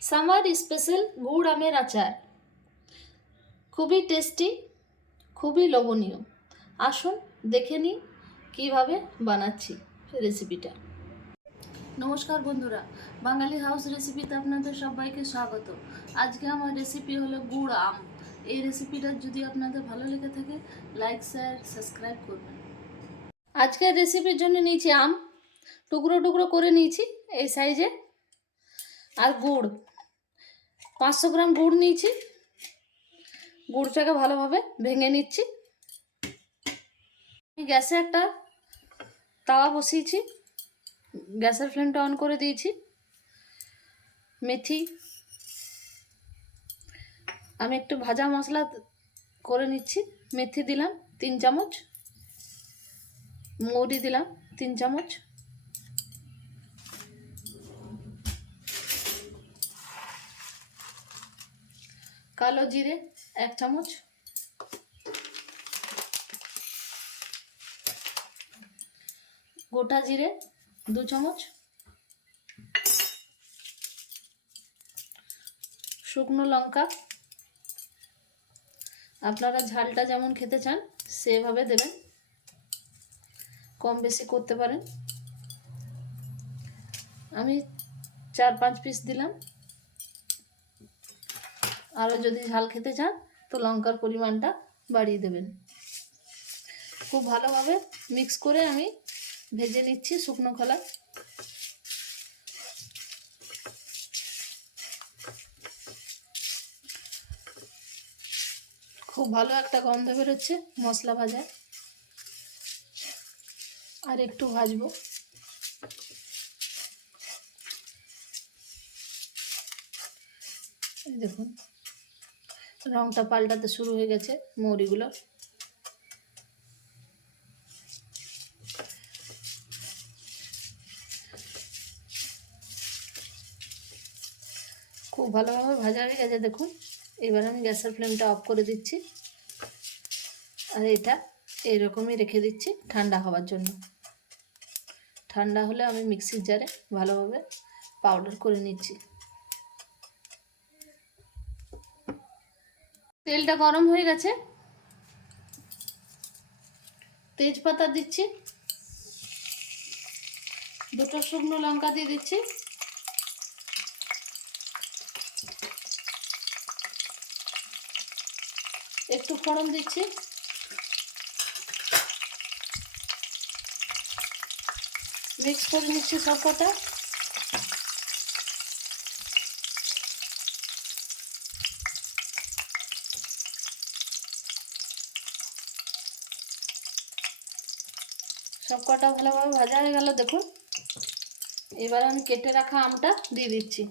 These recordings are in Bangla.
সামার স্পেশাল গুড় আমের আচার। খুবই টেস্টি খুবই লোভনীয়। আসুন দেখে নিই কীভাবে বানাচ্ছি রেসিপিটা। নমস্কার বন্ধুরা বাঙালি হাউস রেসিপিতে আপনাদের সবাইকে স্বাগত। আজকে আমার রেসিপি হলো গুড় আম। এই রেসিপিটা যদি আপনাদের ভালো লেগে থাকে লাইক শেয়ার সাবস্ক্রাইব করবেন। আজকের রেসিপির জন্য নিয়েছি আম। টুকরো টুকরো করে নিয়েছি এই সাইজে। আর গুড়। পাঁচশো গ্রাম গুড় নিয়েছি। গুড়টাকে ভালোভাবে ভেঙে নিচ্ছি। আমি গ্যাসে একটা তাওয়া বসিয়েছি। গ্যাসের ফ্লেমটা অন করে দিয়েছি। মেথি। আমি একটু ভাজা মশলা করে নিচ্ছি। মেথি দিলাম তিন চামচ। মৌরি দিলাম তিন চামচ। কালো জিরে, এক চামচ। গোটা জিরে, দু চামচ। শুকনো লঙ্কা। আপনারা ঝালটা যেমন খেতে চান, সেভাবে দেবেন। কম বেশি করতে পারেন। আমি চার পাঁচ পিস দিলাম। আরও যদি ঝাল খেতে চান, তো লঙ্কার পরিমাণটা বাড়িয়ে দেবেন। খুব ভালোভাবে মিক্স করে আমি ভেজে নিচ্ছি শুকনো খোলা। খুব ভালো একটা গন্ধ বেরোচ্ছে মশলা ভাজা আর একটু ভাজবো। দেখুন। রংটা পাল্টাতে শুরু হয়ে গেছে মৌরিগুলো। খুব ভালোভাবে ভাজা হয়ে গেছে, দেখুন। এবার আমি গ্যাসের ফ্লেমটা অফ করে দিচ্ছি। আর এটা এইরকমই রেখে দিচ্ছি ঠান্ডা হওয়ার জন্য। ঠান্ডা হলে আমি মিক্সির জারে ভালোভাবে পাউডার করে নিচ্ছি। তেলটা গরম হয়ে গেছে। তেজপাতা দিচ্ছি। দুটো শুকনো লঙ্কা দিয়ে দিচ্ছি। একটু ফোড়ন দিচ্ছি। মিক্স করে নিচ্ছি সব কটা সব কটা ভালোভাবে ভাজা হয়ে গেল, দেখুন। এবার আমি কেটে রাখা আমটা দিয়ে দিচ্ছি।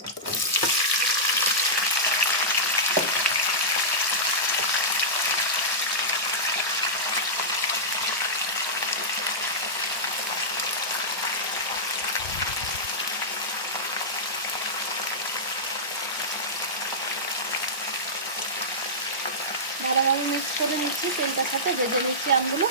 ভালোভাবে মিক্স করে নিচ্ছি, তেলটার সাথে ভেজে নিচ্ছি আমগুলো।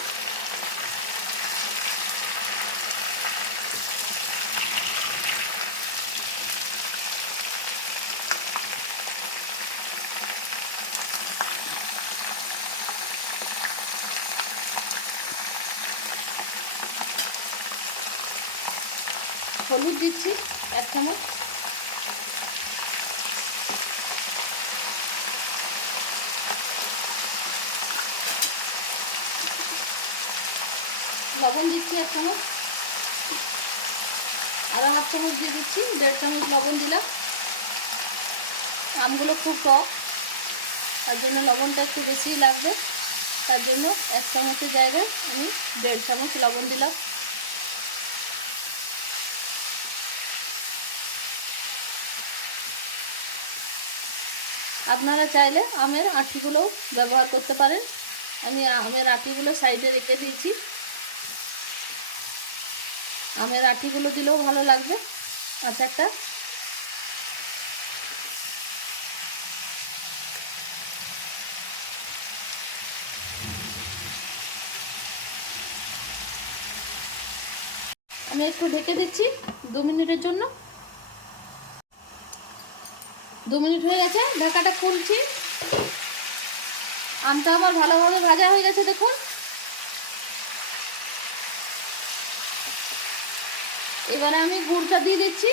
হলুদ দিচ্ছি, এক চামচ। লবণ দিচ্ছি এক চামচ। আধা হাফ চামচ দিয়ে দিচ্ছি, দেড় চামচ লবণ দিলাম। আমগুলো খুব টক, তার জন্য লবণটা একটু বেশিই লাগবে। তার জন্য এক চামচের জায়গায় আমি দেড় চামচ লবণ দিলাম। আপনারা চাইলে আমের আঁটিগুলোও ব্যবহার করতে পারেন। আমি আমের আঁটিগুলো সাইডে রেখে দিয়েছি। আমের আঁটিগুলো দিলেও ভালো লাগবে আচারটা। আমি একটু ঢেকে দিচ্ছি দু মিনিটের জন্য। দু মিনিট হয়ে গেছে, ঢাকাটা খুলছি। আমটা আবার ভালোভাবে ভাজা হয়ে গেছে, দেখুন। এবারে আমি গুড়টা দিয়ে দিচ্ছি।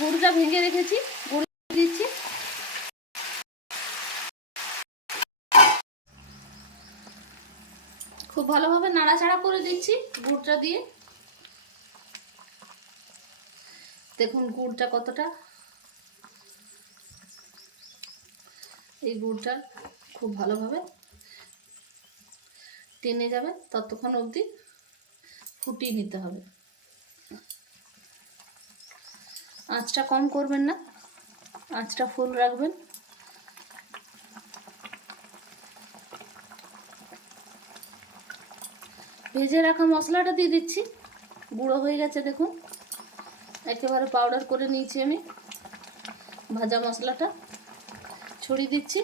গুড়টা ভেঙে রেখেছি, গুড় দিচ্ছি। খুব ভালোভাবে নাড়াচাড়া করে দিচ্ছি গুড়টা দিয়ে। দেখুন গুড়টা কতটা এই গুড়টা খুব ভালোভাবে টেনে যাবে, ততক্ষণ অবধি ফুটিয়ে নিতে হবে। আঁচটা কম করবেন না, আঁচটা ফুল রাখবেন। ভেজে রাখা মশলাটা দিয়ে দিচ্ছি, গুঁড়ো হয়ে গেছে দেখুন। একেবারে পাউডার করে নিয়েছি আমি ভাজা মশলাটা। ছড়িয়ে দিচ্ছি।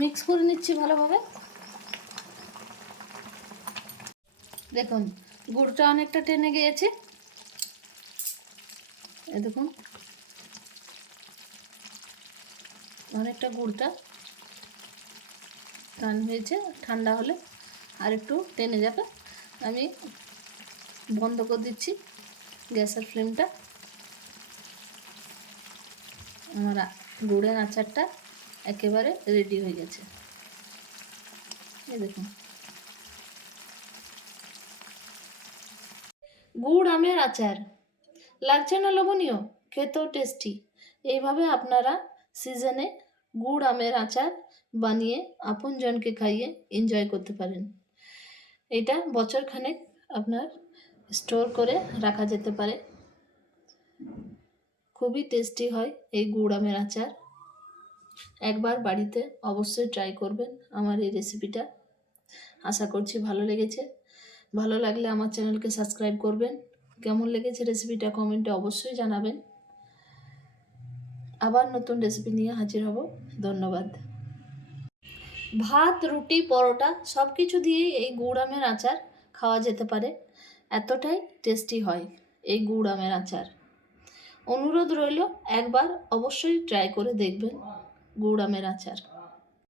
মিক্স করে নিচ্ছি ভালোভাবে। দেখুন, গুড়টা অনেকটা টেনে গিয়েছে। এ দেখুন, অনেকটা গুড়টা টান হয়েছে, ঠান্ডা হলে। আর একটু টেনে যাবে। আমি বন্ধ করে দিচ্ছি গ্যাসের ফ্লেমটা। আমার গুড়ের আচারটা একেবারে রেডি হয়ে গেছে। দেখুন। গুড়, আমের আচার। লাগছে না লোভনীয়? খেতেও টেস্টি এইভাবে আপনারা সিজনে গুড়, আমের আচার বানিয়ে আপনজনকে খাইয়ে এনজয় করতে পারেন। এটা বছরখানেক আপনার স্টোর করে রাখা যেতে পারে। খুবই টেস্টি হয় এই গুড় আমের আচার। একবার বাড়িতে অবশ্যই ট্রাই করবেন আমার এই রেসিপিটা আশা করছি ভালো লেগেছে। ভালো লাগলে আমার চ্যানেলকে সাবস্ক্রাইব করবেন। কেমন লেগেছে রেসিপিটা কমেন্টে অবশ্যই জানাবেন। আবার নতুন রেসিপি নিয়ে হাজির হব। ধন্যবাদ। ভাত, রুটি, পরোটা সব কিছু দিয়েই এই গুড় আমের আচার খাওয়া যেতে পারে। এতটাই টেস্টি হয় এই গুড় আমের আচার। অনুরোধ রইল, একবার অবশ্যই ট্রাই করে দেখবেন গুড় আমের আচার।